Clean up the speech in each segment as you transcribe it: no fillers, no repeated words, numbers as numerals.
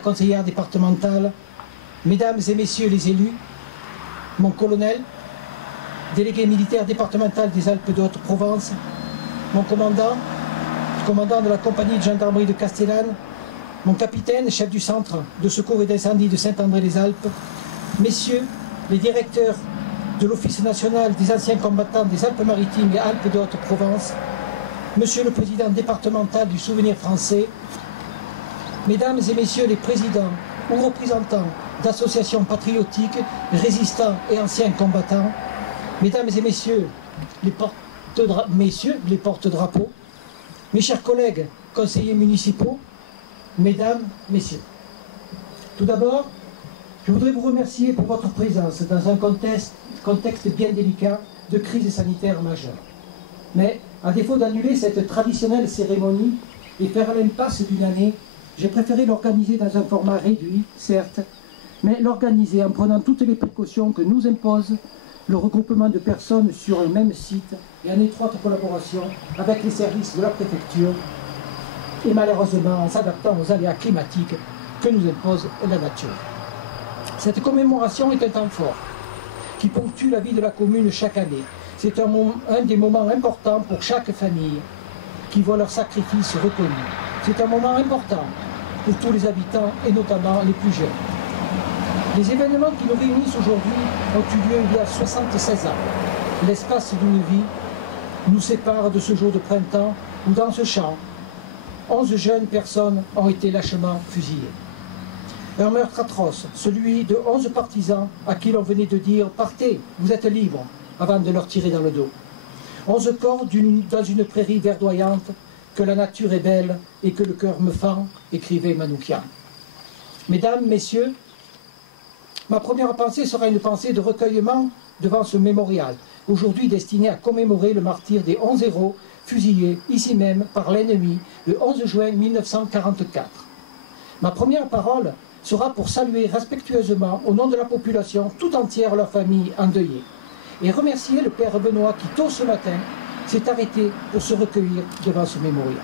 conseillère départementale, mesdames et messieurs les élus, mon colonel, délégué militaire départemental des Alpes de Haute-Provence, mon commandant de la compagnie de gendarmerie de Castellane, mon capitaine, chef du centre de secours et d'incendie de Saint-André-les-Alpes, messieurs les directeurs de l'Office national des anciens combattants des Alpes-Maritimes et Alpes de Haute-Provence, monsieur le président départemental du Souvenir français, mesdames et messieurs les présidents ou représentants d'associations patriotiques, résistants et anciens combattants, mesdames et messieurs les porte-drapeaux, mes chers collègues conseillers municipaux, mesdames, messieurs. Tout d'abord, je voudrais vous remercier pour votre présence dans un contexte bien délicat de crise sanitaire majeure. Mais, à défaut d'annuler cette traditionnelle cérémonie et faire l'impasse d'une année, j'ai préféré l'organiser dans un format réduit, certes, mais l'organiser en prenant toutes les précautions que nous impose le regroupement de personnes sur un même site et en étroite collaboration avec les services de la préfecture et malheureusement en s'adaptant aux aléas climatiques que nous impose la nature. Cette commémoration est un temps fort qui ponctue la vie de la commune chaque année. C'est un des moments importants pour chaque famille qui voit leur sacrifice reconnu. C'est un moment important pour tous les habitants et notamment les plus jeunes. Les événements qui nous réunissent aujourd'hui ont eu lieu il y a 76 ans. L'espace d'une vie nous sépare de ce jour de printemps où dans ce champ, 11 jeunes personnes ont été lâchement fusillées. Un meurtre atroce, celui de 11 partisans à qui l'on venait de dire « Partez, vous êtes libres » avant de leur tirer dans le dos. 11 corps dans une prairie verdoyante, que la nature est belle et que le cœur me fend, écrivait Manoukian. Mesdames, messieurs, ma première pensée sera une pensée de recueillement devant ce mémorial, aujourd'hui destiné à commémorer le martyre des 11 héros fusillés ici même par l'ennemi le 11 juin 1944. Ma première parole sera pour saluer respectueusement au nom de la population tout entière leur famille endeuillée et remercier le père Benoît qui tôt ce matin s'est arrêté pour se recueillir devant ce mémorial.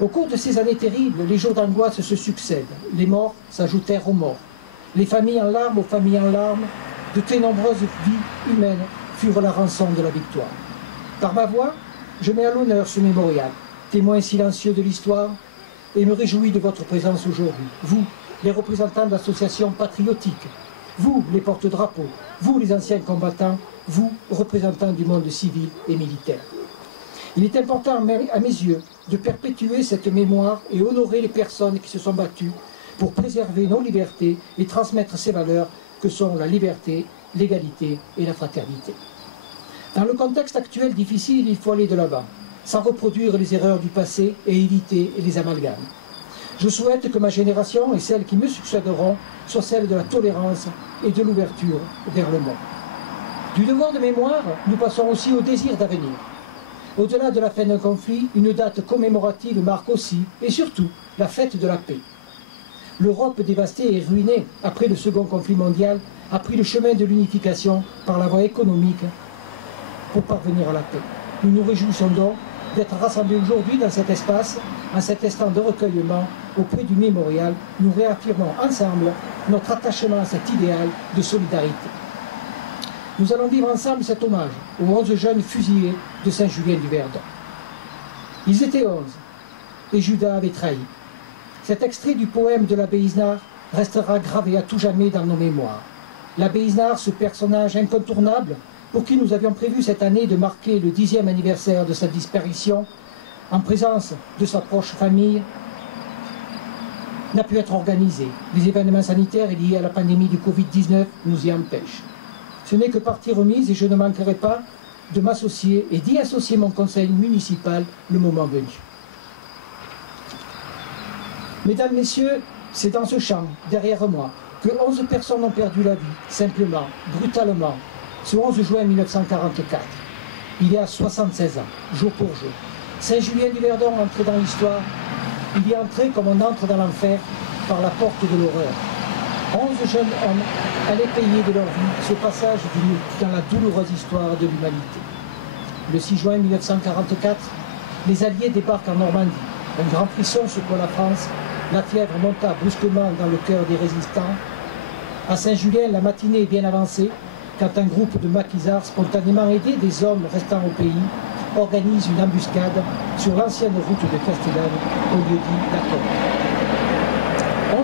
Au cours de ces années terribles, les jours d'angoisse se succèdent, les morts s'ajoutèrent aux morts. Les familles en larmes aux familles en larmes, de très nombreuses vies humaines furent la rançon de la victoire. Par ma voix, je mets à l'honneur ce mémorial, témoin silencieux de l'histoire, et me réjouis de votre présence aujourd'hui. Vous, les représentants d'associations patriotiques, vous, les porte-drapeaux, vous, les anciens combattants, vous, représentants du monde civil et militaire. Il est important à mes yeux de perpétuer cette mémoire et honorer les personnes qui se sont battues pour préserver nos libertés et transmettre ces valeurs que sont la liberté, l'égalité et la fraternité. Dans le contexte actuel difficile, il faut aller de l'avant, sans reproduire les erreurs du passé et éviter les amalgames. Je souhaite que ma génération et celles qui me succéderont soient celles de la tolérance et de l'ouverture vers le monde. Du devoir de mémoire, nous passons aussi au désir d'avenir. Au-delà de la fin d'un conflit, une date commémorative marque aussi, et surtout, la fête de la paix. L'Europe dévastée et ruinée après le second conflit mondial a pris le chemin de l'unification par la voie économique pour parvenir à la paix. Nous nous réjouissons donc d'être rassemblés aujourd'hui dans cet espace, en cet instant de recueillement auprès du mémorial. Nous réaffirmons ensemble notre attachement à cet idéal de solidarité. Nous allons vivre ensemble cet hommage aux 11 jeunes fusillés de Saint-Julien-du-Verdon. Ils étaient 11 et Judas avait trahi. Cet extrait du poème de l'abbé Isnard restera gravé à tout jamais dans nos mémoires. L'abbé Isnard, ce personnage incontournable, pour qui nous avions prévu cette année de marquer le 10e anniversaire de sa disparition, en présence de sa proche famille, n'a pu être organisé. Les événements sanitaires liés à la pandémie du Covid-19 nous y empêchent. Ce n'est que partie remise et je ne manquerai pas de m'associer et d'y associer mon conseil municipal le moment venu. Mesdames, Messieurs, c'est dans ce champ, derrière moi, que 11 personnes ont perdu la vie, simplement, brutalement, ce 11 juin 1944, il y a 76 ans, jour pour jour. Saint-Julien-du-Verdon entré dans l'histoire, il y est entré comme on entre dans l'enfer par la porte de l'horreur. 11 jeunes hommes allaient payer de leur vie ce passage dans la douloureuse histoire de l'humanité. Le 6 juin 1944, les Alliés débarquent en Normandie. Un grand frisson secoua la France La fièvre monta brusquement dans le cœur des résistants. À Saint-Julien, la matinée est bien avancée quand un groupe de maquisards, spontanément aidés des hommes restant au pays, organise une embuscade sur l'ancienne route de Castellane au lieu-dit d'Accord.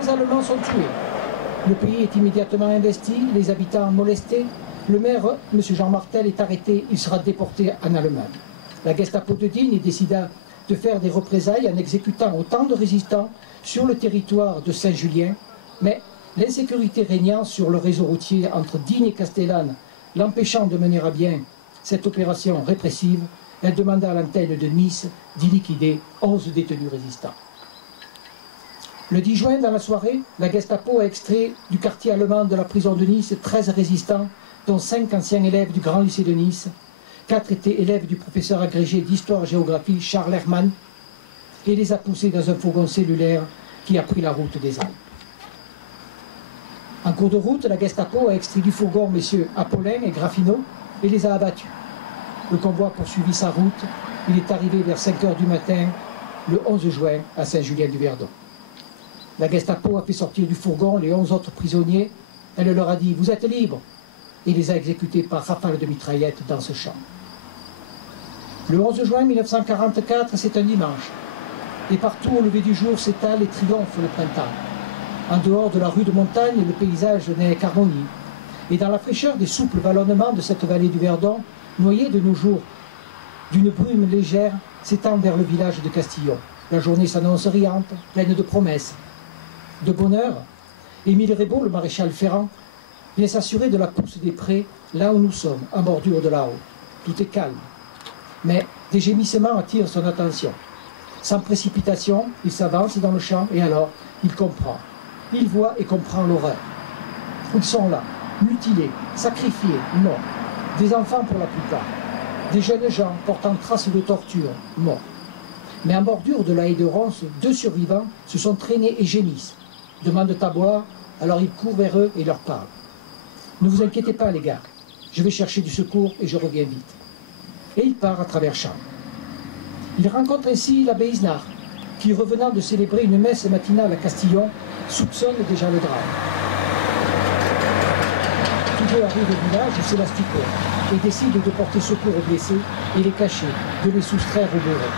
11 Allemands sont tués. Le pays est immédiatement investi, les habitants molestés. Le maire, M. Jean Martel, est arrêté, il sera déporté en Allemagne. La Gestapo de Digne décida de faire des représailles en exécutant autant de résistants sur le territoire de Saint-Julien, mais l'insécurité régnant sur le réseau routier entre Digne et Castellane, l'empêchant de mener à bien cette opération répressive, elle demanda à l'antenne de Nice d'y liquider 11 détenus résistants. Le 10 juin, dans la soirée, la Gestapo a extrait du quartier allemand de la prison de Nice 13 résistants, dont 5 anciens élèves du Grand Lycée de Nice. 4 étaient élèves du professeur agrégé d'histoire-géographie Charles Hermann, et les a poussés dans un fourgon cellulaire qui a pris la route des Alpes. En cours de route, la Gestapo a extrait du fourgon messieurs Apollin et Graffino et les a abattus. Le convoi poursuivit sa route. Il est arrivé vers 5 h du matin, le 11 juin, à Saint-Julien-du-Verdon. La Gestapo a fait sortir du fourgon les 11 autres prisonniers. Elle leur a dit « Vous êtes libres !» et les a exécutés par rafale de mitraillettes dans ce champ. Le 11 juin 1944, c'est un dimanche. Et partout au lever du jour s'étale et triomphe le printemps. En dehors de la rue de montagne, le paysage n'est qu'harmonie. Et dans la fraîcheur des souples vallonnements de cette vallée du Verdon, noyée de nos jours d'une brume légère, s'étend vers le village de Castillon. La journée s'annonce riante, pleine de promesses, de bonheur. Émile Rebaud, le maréchal Ferrand, vient s'assurer de la pousse des prés, là où nous sommes, en bordure de la Haut. Tout est calme. Mais des gémissements attirent son attention. Sans précipitation, il s'avance dans le champ et alors, il comprend. Il voit et comprend l'horreur. Ils sont là, mutilés, sacrifiés, morts. Des enfants pour la plupart. Des jeunes gens portant traces de torture, morts. Mais en bordure de la haie de ronces, 2 survivants se sont traînés et gémissent. Demandent à boire, alors il court vers eux et leur parle. Ne vous inquiétez pas les gars, je vais chercher du secours et je reviens vite. Et il part à travers champs. Il rencontre ainsi l'abbé Isnard, qui, revenant de célébrer une messe matinale à Castillon, soupçonne déjà le drame. Tous deux arrivent au village où c'est la stupeur et décident de porter secours aux blessés et les cacher, de les soustraire au bourreau.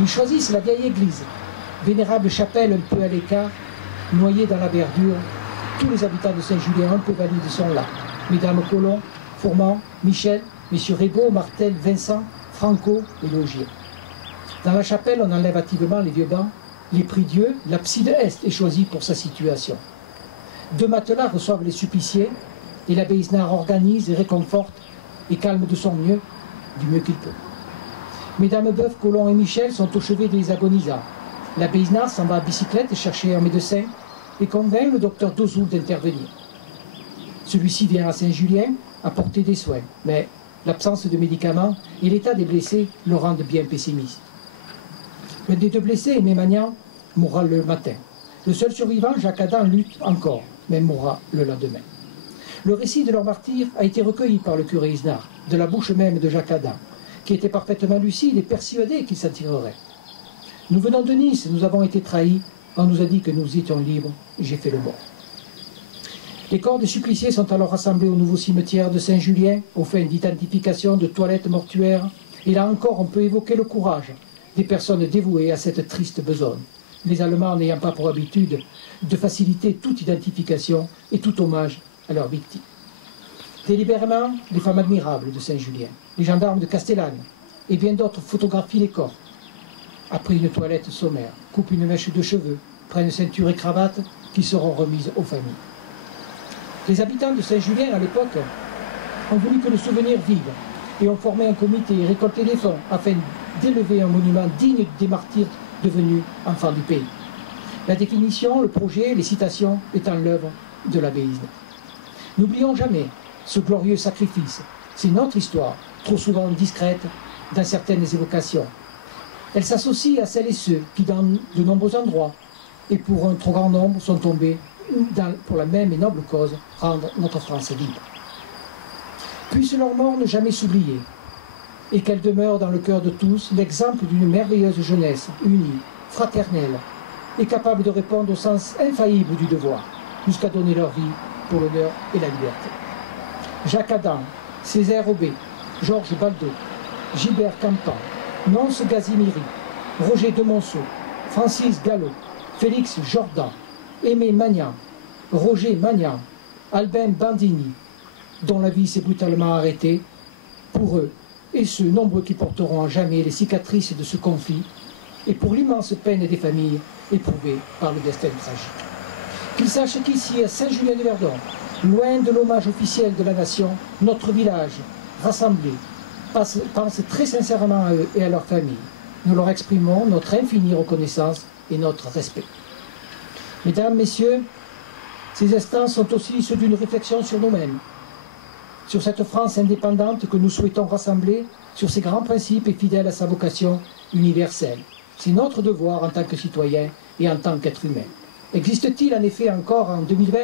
Ils choisissent la vieille église, vénérable chapelle un peu à l'écart, noyée dans la verdure. Tous les habitants de Saint-Julien un peu valides sont là. Mesdames Colomb, Fourmand, Michel, messieurs Rebaud, Martel, Vincent, Franco et Logier. Dans la chapelle, on enlève hâtivement les vieux bancs. Les prie-dieu, l'abside est choisie pour sa situation. 2 matelas reçoivent les suppliciés et l'abbé Isnard organise et réconforte et calme de son mieux, du mieux qu'il peut. Mesdames Boeuf, Colomb et Michel sont au chevet des agonisants. L'abbé Isnard s'en va à bicyclette chercher un médecin et convainc le docteur Dozoul d'intervenir. Celui-ci vient à Saint-Julien apporter des soins, mais l'absence de médicaments et l'état des blessés le rendent bien pessimiste. L'un des 2 blessés, Aimé Magnan, mourra le matin. Le seul survivant, Jacques Adam, lutte encore, mais mourra le lendemain. Le récit de leur martyr a été recueilli par le curé Isnard, de la bouche même de Jacques Adam, qui était parfaitement lucide et persuadé qu'il s'en tirerait. Nous venons de Nice, nous avons été trahis, on nous a dit que nous étions libres, j'ai fait le bon. Les corps des suppliciés sont alors rassemblés au nouveau cimetière de Saint-Julien, aux fins d'identification, de toilettes mortuaires, et là encore on peut évoquer le courage des personnes dévouées à cette triste besogne, les Allemands n'ayant pas pour habitude de faciliter toute identification et tout hommage à leurs victimes. Délibérément, les femmes admirables de Saint-Julien, les gendarmes de Castellane et bien d'autres photographient les corps. Après une toilette sommaire, coupent une mèche de cheveux, prennent ceinture et cravate qui seront remises aux familles. Les habitants de Saint-Julien à l'époque ont voulu que le souvenir vive et ont formé un comité et récolté des fonds afin d'élever un monument digne des martyrs devenus enfants du pays. La définition, le projet, les citations étant l'œuvre de l'abbé Isnard. N'oublions jamais ce glorieux sacrifice. C'est notre histoire, trop souvent discrète dans certaines évocations. Elle s'associe à celles et ceux qui, dans de nombreux endroits, et pour un trop grand nombre, sont tombés pour la même et noble cause, rendre notre France libre. Puisse leur mort ne jamais s'oublier, et qu'elle demeure dans le cœur de tous l'exemple d'une merveilleuse jeunesse, unie, fraternelle, et capables de répondre au sens infaillible du devoir, jusqu'à donner leur vie pour l'honneur et la liberté. Jacques Adam, Césaire Aubé, Georges Baldo, Gilbert Campan, Nonce Gazimiri, Roger de Monceau, Francis Gallo, Félix Jordan, Aimé Magnan, Roger Magnan, Albin Bandini, dont la vie s'est brutalement arrêtée, pour eux et ceux nombreux qui porteront à jamais les cicatrices de ce conflit, et pour l'immense peine des familles éprouvées par le destin tragique. Qu'ils sachent qu'ici, à Saint-Julien-de-Verdon, loin de l'hommage officiel de la nation, notre village, rassemblé, pense très sincèrement à eux et à leurs familles. Nous leur exprimons notre infinie reconnaissance et notre respect. Mesdames, Messieurs, ces instants sont aussi ceux d'une réflexion sur nous-mêmes, sur cette France indépendante que nous souhaitons rassembler, sur ses grands principes et fidèles à sa vocation universelle. C'est notre devoir en tant que citoyens et en tant qu'êtres humains. Existe-t-il en effet encore en 2020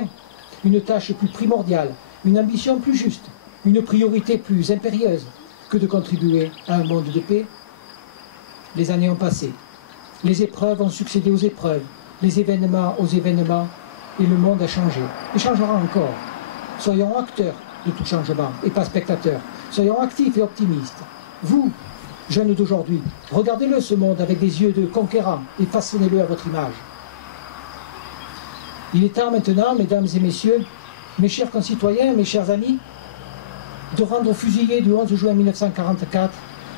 une tâche plus primordiale, une ambition plus juste, une priorité plus impérieuse que de contribuer à un monde de paix? Les années ont passé, les épreuves ont succédé aux épreuves, les événements aux événements, et le monde a changé, et changera encore. Soyons acteurs de tout changement, et pas spectateurs. Soyons actifs et optimistes. Vous, jeunes d'aujourd'hui, regardez-le ce monde avec des yeux de conquérants, et façonnez-le à votre image. Il est temps maintenant, mesdames et messieurs, mes chers concitoyens, mes chers amis, de rendre aux fusillés du 11 juin 1944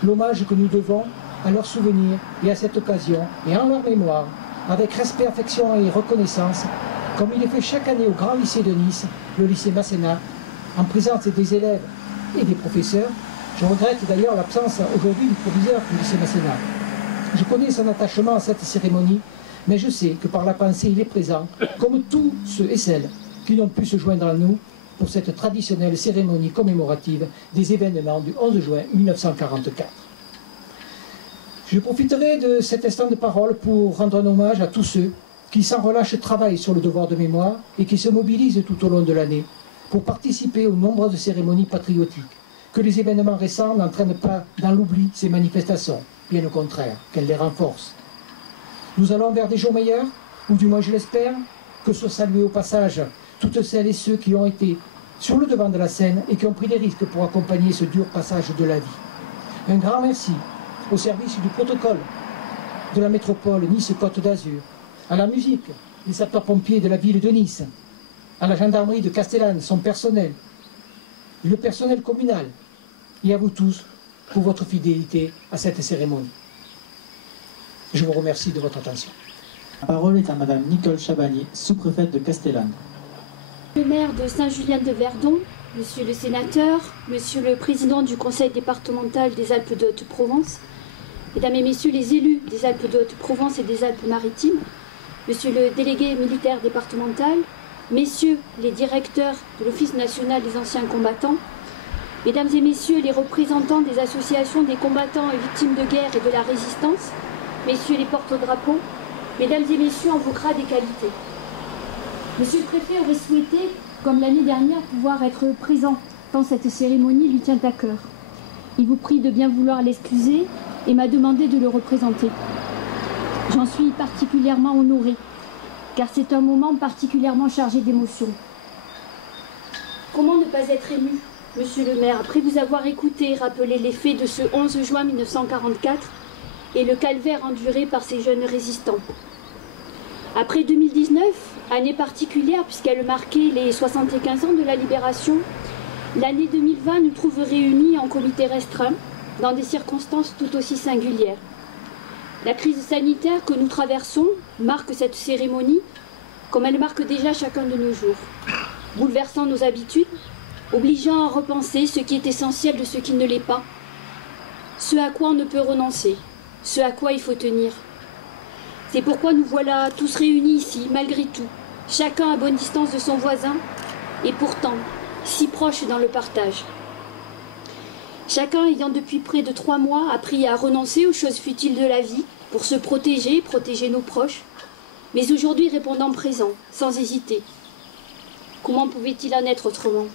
l'hommage que nous devons à leur souvenir et à cette occasion, et en leur mémoire, avec respect, affection et reconnaissance, comme il est fait chaque année au Grand Lycée de Nice, le lycée Masséna, en présence des élèves et des professeurs. Je regrette d'ailleurs l'absence aujourd'hui du proviseur du lycée Masséna. Je connais son attachement à cette cérémonie, mais je sais que par la pensée il est présent, comme tous ceux et celles qui n'ont pu se joindre à nous pour cette traditionnelle cérémonie commémorative des événements du 11 juin 1944. Je profiterai de cet instant de parole pour rendre un hommage à tous ceux qui sans relâche travaillent sur le devoir de mémoire et qui se mobilisent tout au long de l'année pour participer aux nombreuses cérémonies patriotiques, que les événements récents n'entraînent pas dans l'oubli ces manifestations, bien au contraire, qu'elles les renforcent. Nous allons vers des jours meilleurs, ou du moins je l'espère, que soient salués au passage toutes celles et ceux qui ont été sur le devant de la scène et qui ont pris des risques pour accompagner ce dur passage de la vie. Un grand merci au service du protocole de la métropole Nice-Côte d'Azur, à la musique des sapeurs-pompiers de la ville de Nice, à la gendarmerie de Castellane, son personnel, le personnel communal, et à vous tous pour votre fidélité à cette cérémonie. Je vous remercie de votre attention. La parole est à Madame Nicole Chabanier, sous-préfète de Castellane. Le maire de Saint-Julien-de-Verdon, Monsieur le sénateur, Monsieur le président du conseil départemental des Alpes de Haute-Provence, Mesdames et Messieurs les élus des Alpes de Haute-Provence et des Alpes-Maritimes, Monsieur le délégué militaire départemental, Messieurs les directeurs de l'Office national des anciens combattants, Mesdames et Messieurs les représentants des associations des combattants et victimes de guerre et de la résistance, Messieurs les porte-drapeaux, Mesdames et Messieurs en vos grades et qualités. Monsieur le préfet aurait souhaité, comme l'année dernière, pouvoir être présent quand cette cérémonie lui tient à cœur. Il vous prie de bien vouloir l'excuser et m'a demandé de le représenter. J'en suis particulièrement honorée, car c'est un moment particulièrement chargé d'émotions. Comment ne pas être ému, Monsieur le maire, après vous avoir écouté rappeler les faits de ce 11 juin 1944 et le calvaire enduré par ces jeunes résistants. Après 2019, année particulière puisqu'elle marquait les 75 ans de la libération, l'année 2020 nous trouve réunis en comité restreint dans des circonstances tout aussi singulières. La crise sanitaire que nous traversons marque cette cérémonie comme elle marque déjà chacun de nos jours, bouleversant nos habitudes, obligeant à repenser ce qui est essentiel de ce qui ne l'est pas, ce à quoi on ne peut renoncer, ce à quoi il faut tenir. C'est pourquoi nous voilà tous réunis ici, malgré tout, chacun à bonne distance de son voisin, et pourtant si proches dans le partage. Chacun ayant depuis près de 3 mois appris à renoncer aux choses futiles de la vie pour se protéger, protéger nos proches, mais aujourd'hui répondant présent, sans hésiter. Comment pouvait-il en être autrement?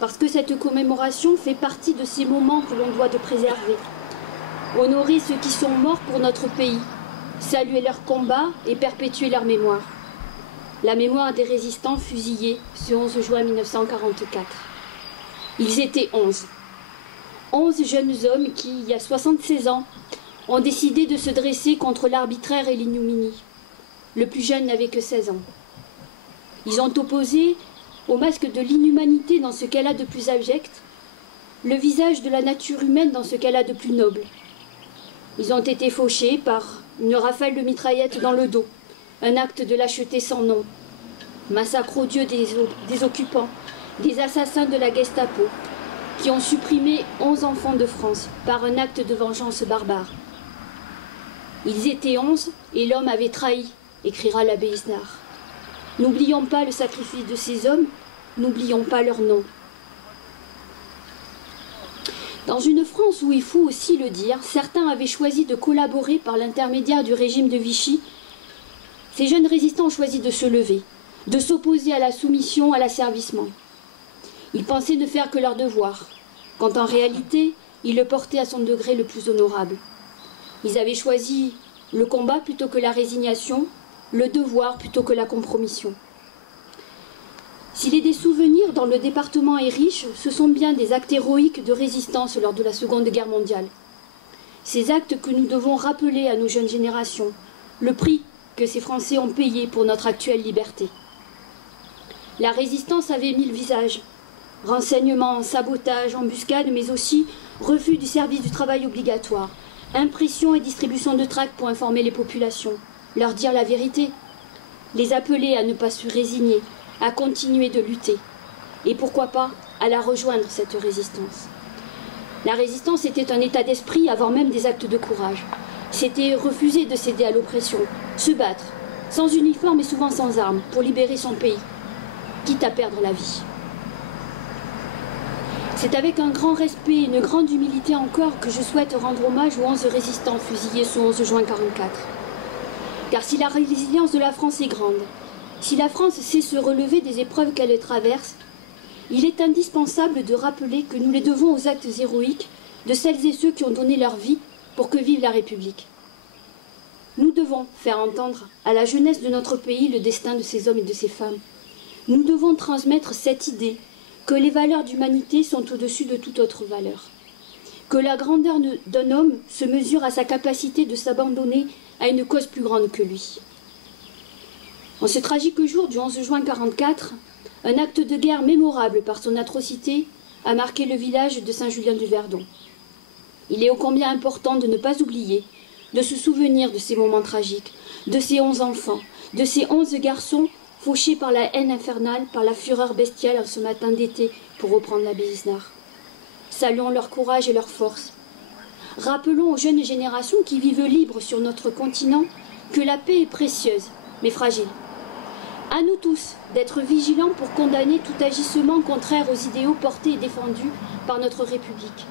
Parce que cette commémoration fait partie de ces moments que l'on doit de préserver. Honorer ceux qui sont morts pour notre pays, saluer leur combat et perpétuer leur mémoire. La mémoire des résistants fusillés ce 11 juin 1944. Ils étaient 11. 11 jeunes hommes qui, il y a 76 ans, ont décidé de se dresser contre l'arbitraire et l'ignominie. Le plus jeune n'avait que 16 ans. Ils ont opposé au masque de l'inhumanité dans ce qu'elle a de plus abject, le visage de la nature humaine dans ce qu'elle a de plus noble. Ils ont été fauchés par une rafale de mitraillettes dans le dos, un acte de lâcheté sans nom, massacre odieux des occupants, des assassins de la Gestapo, qui ont supprimé 11 enfants de France par un acte de vengeance barbare. Ils étaient 11 et l'homme avait trahi, écrira l'abbé Isnard. N'oublions pas le sacrifice de ces hommes, n'oublions pas leur nom. Dans une France où, il faut aussi le dire, certains avaient choisi de collaborer par l'intermédiaire du régime de Vichy, ces jeunes résistants ont choisi de se lever, de s'opposer à la soumission, à l'asservissement. Ils pensaient ne faire que leur devoir, quand en réalité, ils le portaient à son degré le plus honorable. Ils avaient choisi le combat plutôt que la résignation, le devoir plutôt que la compromission. S'il est des souvenirs dont le département est riche, ce sont bien des actes héroïques de résistance lors de la Seconde Guerre mondiale. Ces actes que nous devons rappeler à nos jeunes générations, le prix que ces Français ont payé pour notre actuelle liberté. La résistance avait 1000 visages. Renseignements, sabotage, embuscade, mais aussi refus du service du travail obligatoire, impression et distribution de tracts pour informer les populations, leur dire la vérité, les appeler à ne pas se résigner, à continuer de lutter, et pourquoi pas à la rejoindre, cette résistance. La résistance était un état d'esprit avant même des actes de courage. C'était refuser de céder à l'oppression, se battre, sans uniforme et souvent sans armes, pour libérer son pays, quitte à perdre la vie. C'est avec un grand respect et une grande humilité encore que je souhaite rendre hommage aux 11 résistants fusillés ce 11 juin 1944. Car si la résilience de la France est grande, si la France sait se relever des épreuves qu'elle traverse, il est indispensable de rappeler que nous les devons aux actes héroïques de celles et ceux qui ont donné leur vie pour que vive la République. Nous devons faire entendre à la jeunesse de notre pays le destin de ces hommes et de ces femmes. Nous devons transmettre cette idée que les valeurs d'humanité sont au-dessus de toute autre valeur, que la grandeur d'un homme se mesure à sa capacité de s'abandonner à une cause plus grande que lui. En ce tragique jour du 11 juin 1944, un acte de guerre mémorable par son atrocité a marqué le village de Saint-Julien-du-Verdon. Il est ô combien important de ne pas oublier, de se souvenir de ces moments tragiques, de ces 11 enfants, de ces 11 garçons fauchés par la haine infernale, par la fureur bestiale en ce matin d'été, pour reprendre l'abbé Isnard. Saluons leur courage et leur force. Rappelons aux jeunes générations qui vivent libres sur notre continent que la paix est précieuse, mais fragile. À nous tous d'être vigilants pour condamner tout agissement contraire aux idéaux portés et défendus par notre République.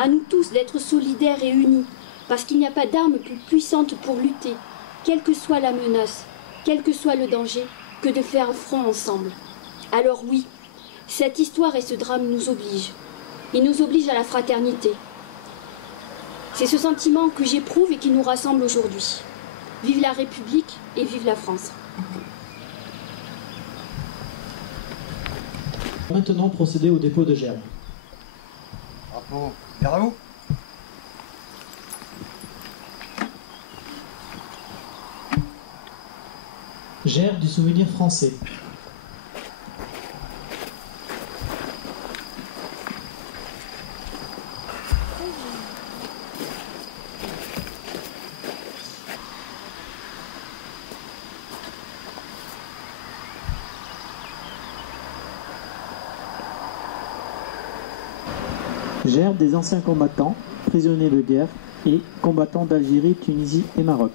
À nous tous d'être solidaires et unis, parce qu'il n'y a pas d'arme plus puissante pour lutter, quelle que soit la menace, quel que soit le danger, que de faire front ensemble. Alors oui, cette histoire et ce drame nous obligent. Ils nous obligent à la fraternité. C'est ce sentiment que j'éprouve et qui nous rassemble aujourd'hui. Vive la République et vive la France. Maintenant procéder au dépôt de gerbe. Bravo. Garde à vous. Gerbe du souvenir français. Gerbe des anciens combattants, prisonniers de guerre et combattants d'Algérie, Tunisie et Maroc.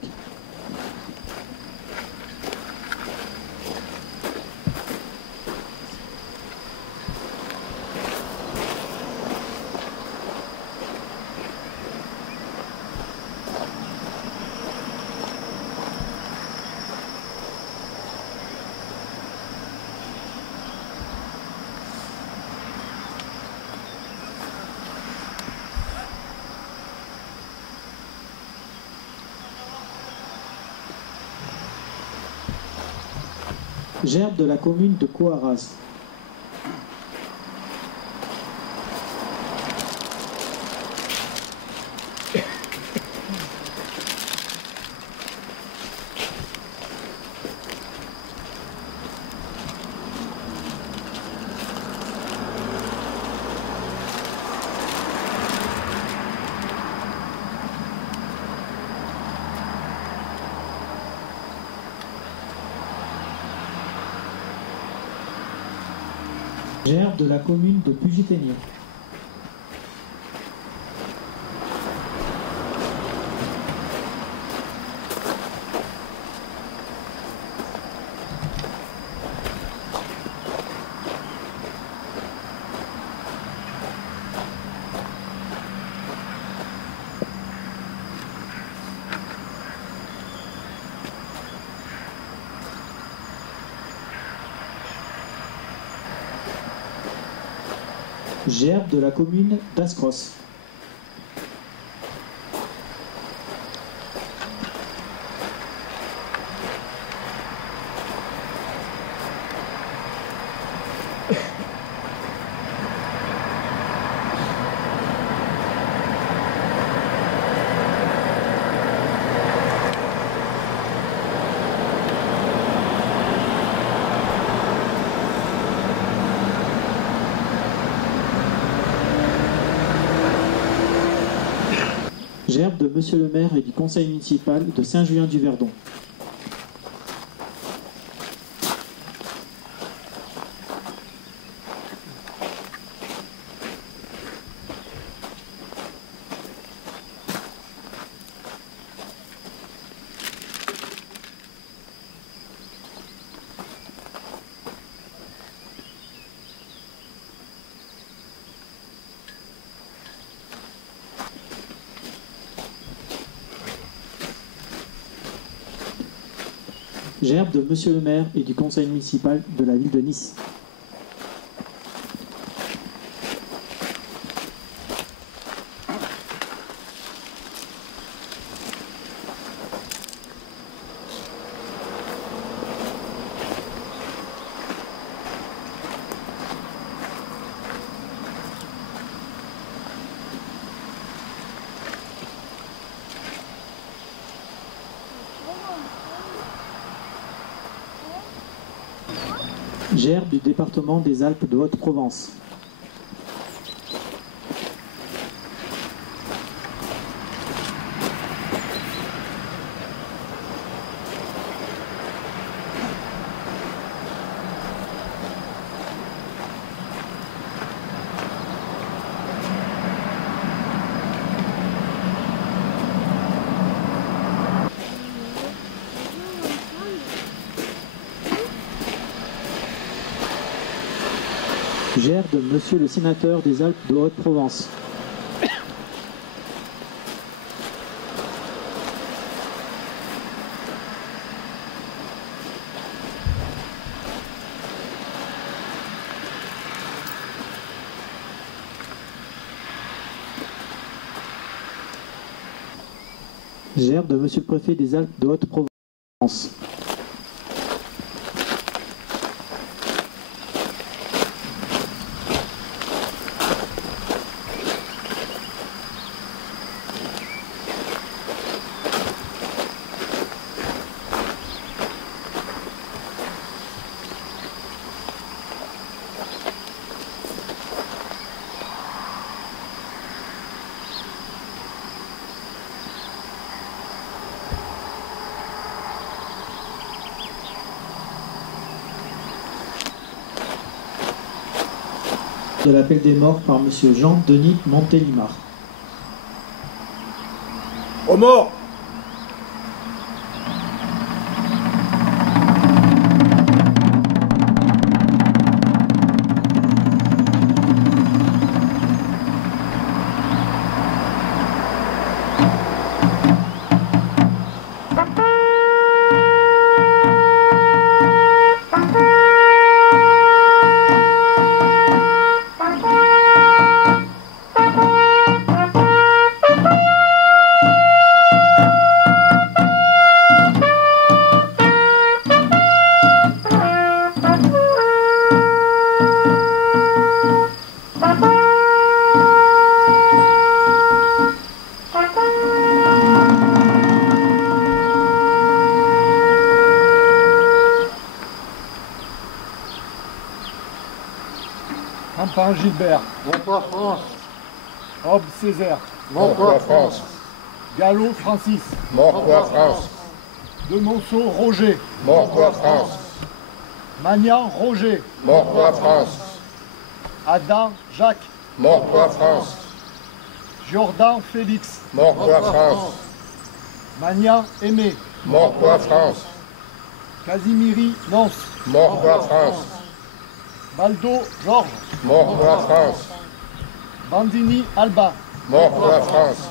Gerbes de la commune de Coarraze. Gerbes de la commune de Pugy-Théniers. Gerbes de la commune d'Ascros. Gerbes de Monsieur le maire et du conseil municipal de Saint-Julien-du-Verdon. Gerbes de Monsieur le maire et du conseil municipal de la ville de Nice. Gerbes du département des Alpes de Haute-Provence. Gerbes de Monsieur le sénateur des Alpes de Haute-Provence. Gerbes de Monsieur le préfet des Alpes de Haute-Provence. De l'appel des morts par Monsieur Jean-Denis Montélimar. Aux morts! Gilbert. Mon père France. Hobbes Césaire. Mon père France. Gallo Francis. Mon père France. De Monceau Roger. Mon père France. Magnan Roger. Mon père France. Adam Jacques. Mon père France. Jordan Félix. Mon père France. Magnan Aimé. Mon père France. Casimiri Nonce. Mon père France. Baldo Georges. Mon père France. Bandini Alba. Mon père France.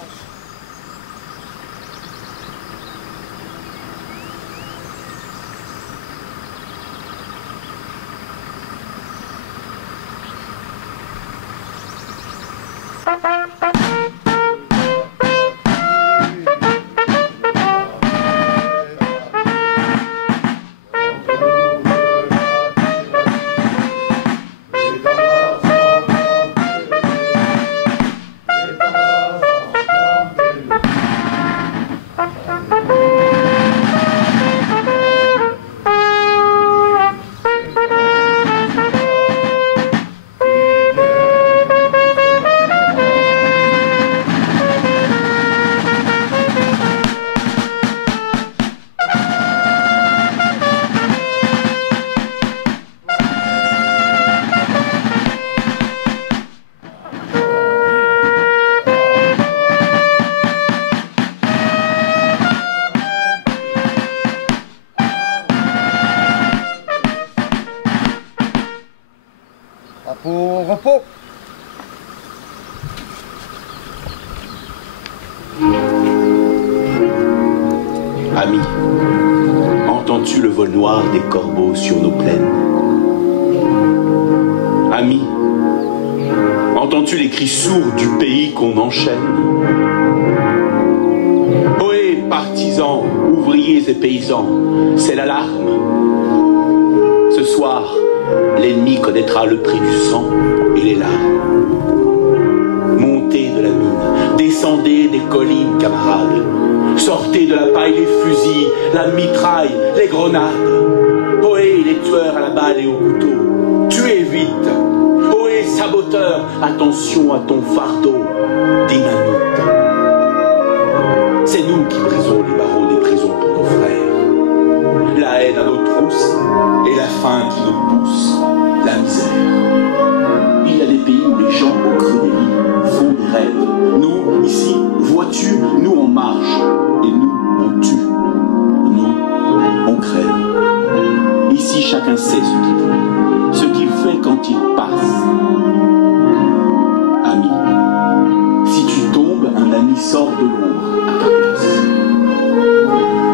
Au repos. Ami, entends-tu le vol noir des corbeaux sur nos plaines? Ami, entends-tu les cris sourds du pays qu'on enchaîne? Ohé, partisans, ouvriers et paysans, c'est l'alarme. Ce soir, l'ennemi connaîtra le prix du sang et les larmes. Montez de la mine, descendez des collines, camarades. Sortez de la paille les fusils, la mitraille, les grenades. Ohé, les tueurs à la balle et au couteau, tuez vite. Ohé, saboteurs, attention à ton fardeau, dynamite. C'est nous qui brisons les barreaux des prisons pour nos frères. La haine à nos trousses et la faim qui nous pousse, la misère. Il y a des pays où les gens au creux des lits font des rêves. Nous, ici, vois-tu, nous on marche et nous on tue. Nous, on crève. Ici, chacun sait ce qu'il fait quand il passe. Ami, si tu tombes, un ami sort de l'ombre à ta place.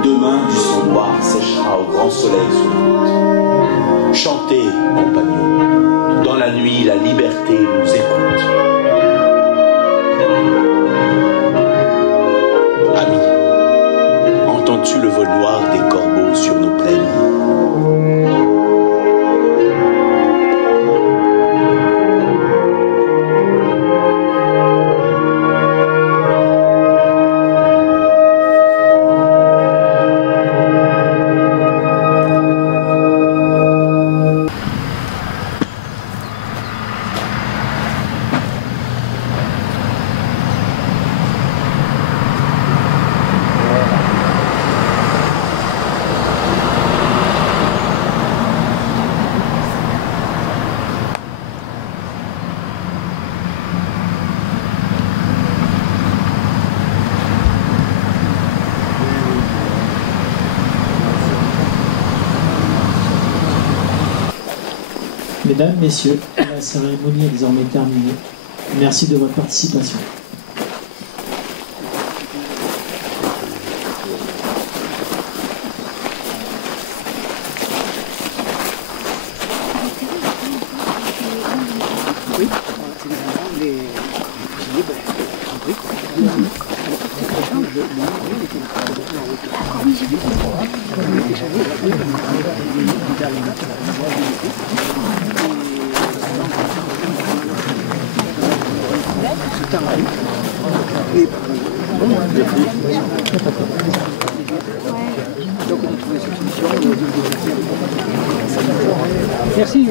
Demain, du sang noir séchera au grand soleil sous la route. Chantez, compagnons, dans la nuit, la liberté nous écoute. Ami, entends-tu le vol noir des corbeaux sur nos plaines? Mesdames, Messieurs, la cérémonie est désormais terminée. Merci de votre participation. Merci.